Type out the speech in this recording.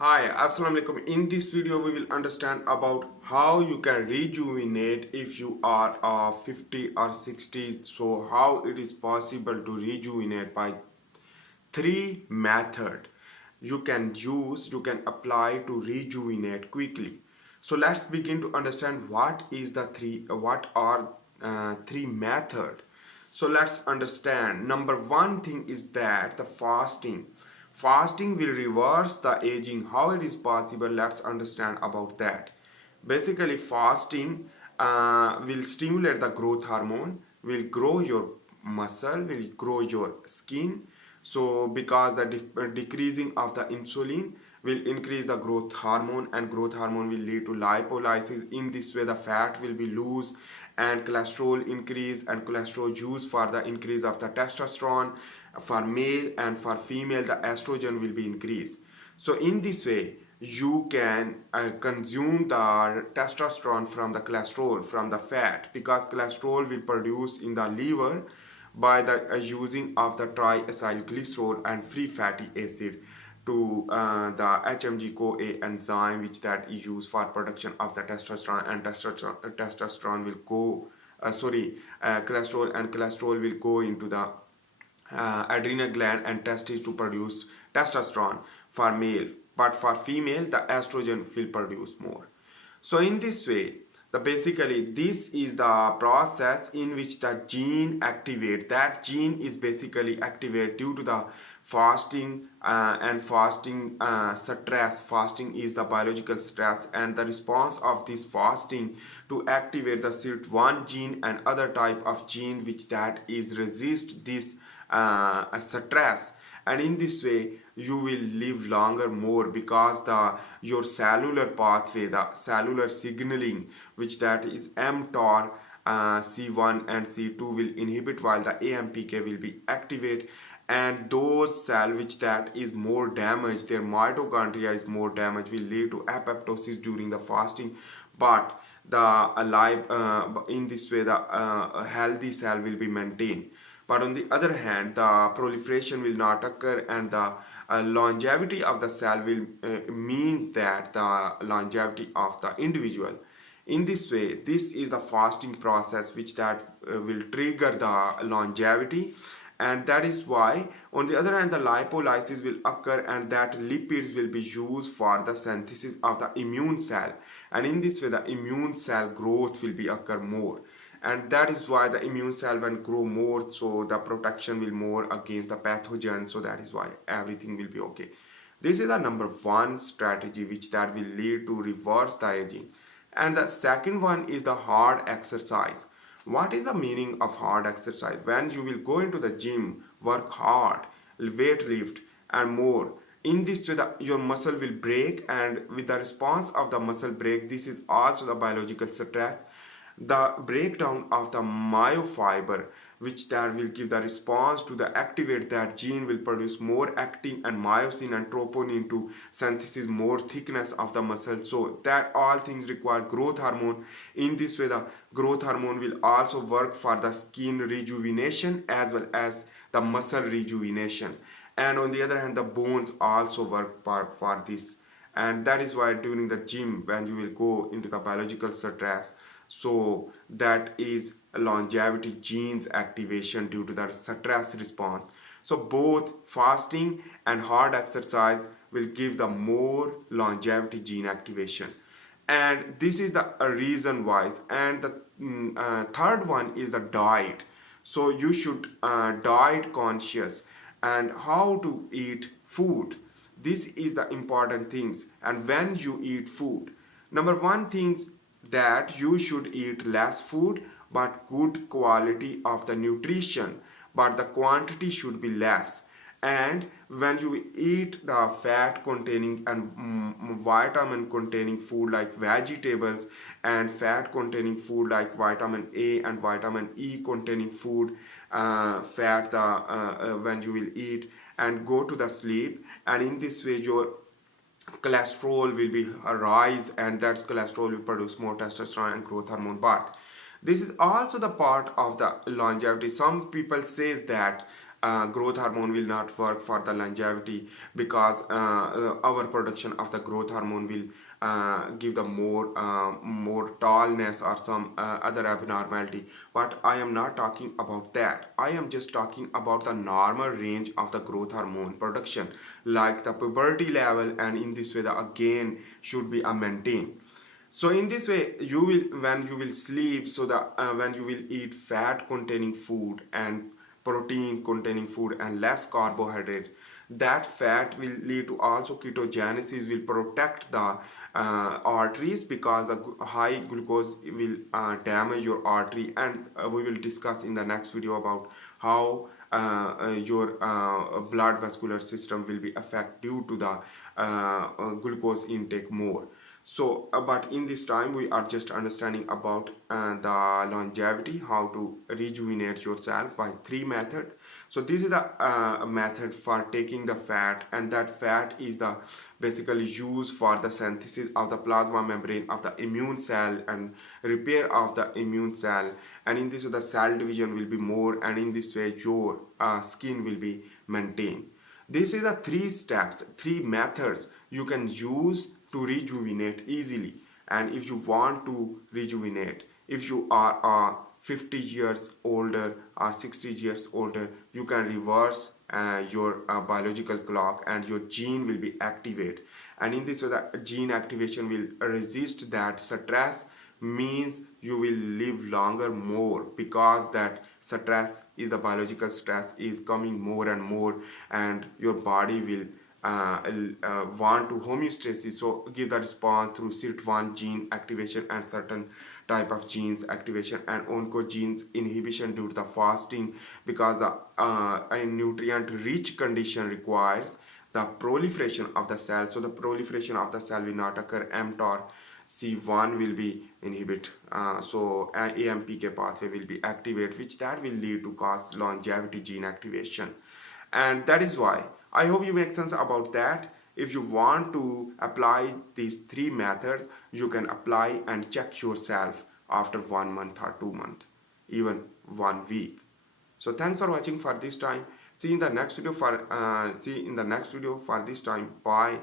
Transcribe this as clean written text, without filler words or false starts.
Hi, Assalamu alaikum. In this video, we will understand about how you can rejuvenate if you are 50 or 60. So how it is possible to rejuvenate by three method you can apply to rejuvenate quickly. So let's begin to understand what are three method. So let's understand. Number one thing is that the fasting will reverse the aging. How it is possible? Let's understand about that. Basically, fasting will stimulate the growth hormone, will grow your muscle, will grow your skin. So because the decreasing of the insulin will increase the growth hormone, and growth hormone will lead to lipolysis. In this way the fat will be loose and cholesterol increase, and cholesterol used for the increase of the testosterone for male, and for female the estrogen will be increased. So in this way you can consume the testosterone from the cholesterol, from the fat, because cholesterol will produce in the liver by the using of the triacylglycerol and free fatty acid to the HMG-CoA enzyme, which that is used for production of the testosterone, and testosterone will go cholesterol, and cholesterol will go into the adrenal gland and testes to produce testosterone for male, but for female the estrogen will produce more. So in this way, the basically this is the process in which the gene activate. That gene is basically activated due to the fasting and fasting stress. Fasting is the biological stress, and the response of this fasting to activate the SIRT1 gene and other type of gene which that is resist this stress. And in this way you will live longer more, because the your cellular pathway, the cellular signaling, which that is mTOR, C1 and C2 will inhibit, while the AMPK will be activate. And those cell which that is more damaged, their mitochondria is more damaged, will lead to apoptosis during the fasting. But the alive in this way the healthy cell will be maintained. But on the other hand, the proliferation will not occur, and the longevity of the cell will means that the longevity of the individual. In this way, this is the fasting process which that will trigger the longevity. And that is why on the other hand the lipolysis will occur, and that lipids will be used for the synthesis of the immune cell, and in this way the immune cell growth will be occur more. And that is why the immune cell will grow more, so the protection will more against the pathogen. So that is why everything will be okay. This is the number one strategy which that will lead to reverse the aging. And the second one is the hard exercise. What is the meaning of hard exercise? When you will go into the gym, work hard, weight lift and more, in this way your muscle will break, and with the response of the muscle break, this is also the biological stress. The breakdown of the myofiber, which that will give the response to the activate that gene, will produce more actin and myosin and troponin to synthesis more thickness of the muscle. So that all things require growth hormone. In this way the growth hormone will also work for the skin rejuvenation as well as the muscle rejuvenation. And on the other hand the bones also work for this. And that is why during the gym, when you will go into the biological stress, so that is longevity genes activation due to the stress response. So both fasting and hard exercise will give the more longevity gene activation. And this is the reason why. And the third one is the diet. So you should diet conscious, and how to eat food. This is the important things. And when you eat food, number one things, that you should eat less food but good quality of the nutrition, but the quantity should be less. And when you eat the fat containing and vitamin containing food like vegetables, and fat containing food like vitamin A and vitamin E containing food, fat when you will eat and go to the sleep, and in this way your cholesterol will be rise, and that cholesterol will produce more testosterone and growth hormone. But this is also the part of the longevity. Some people says that growth hormone will not work for the longevity, because our production of the growth hormone will give the more tallness or some other abnormality. But I am not talking about that. I am just talking about the normal range of the growth hormone production, like the puberty level, and in this way the again should be maintained. So in this way you will, when you will sleep, so the when you will eat fat containing food and protein containing food and less carbohydrate, that fat will lead to also ketogenesis, will protect the arteries, because the high glucose will damage your artery. And we will discuss in the next video about how your blood vascular system will be affected due to the glucose intake more. So but in this time we are just understanding about the longevity, how to rejuvenate yourself by three method. So this is the method for taking the fat, and that fat is the basically used for the synthesis of the plasma membrane of the immune cell and repair of the immune cell. And in this way the cell division will be more, and in this way your skin will be maintained. This is the three steps, three methods you can use to rejuvenate easily. And if you want to rejuvenate, if you are 50 years older or 60 years older, you can reverse your biological clock, and your gene will be activated. And in this way the gene activation will resist that stress, means you will live longer more, because that stress is the biological stress is coming more and more, and your body will want to homeostasis, so give the response through SIRT1 gene activation and certain type of genes activation and oncogenes inhibition due to the fasting, because the a nutrient rich condition requires the proliferation of the cell. So the proliferation of the cell will not occur. mTOR C1 will be inhibit, so AMPK pathway will be activated, which that will lead to cause longevity gene activation. And that is why I hope you make sense about that. If you want to apply these three methods, you can apply and check yourself after 1 month or 2 months, even 1 week. So thanks for watching for this time. See in the next video for this time. Bye.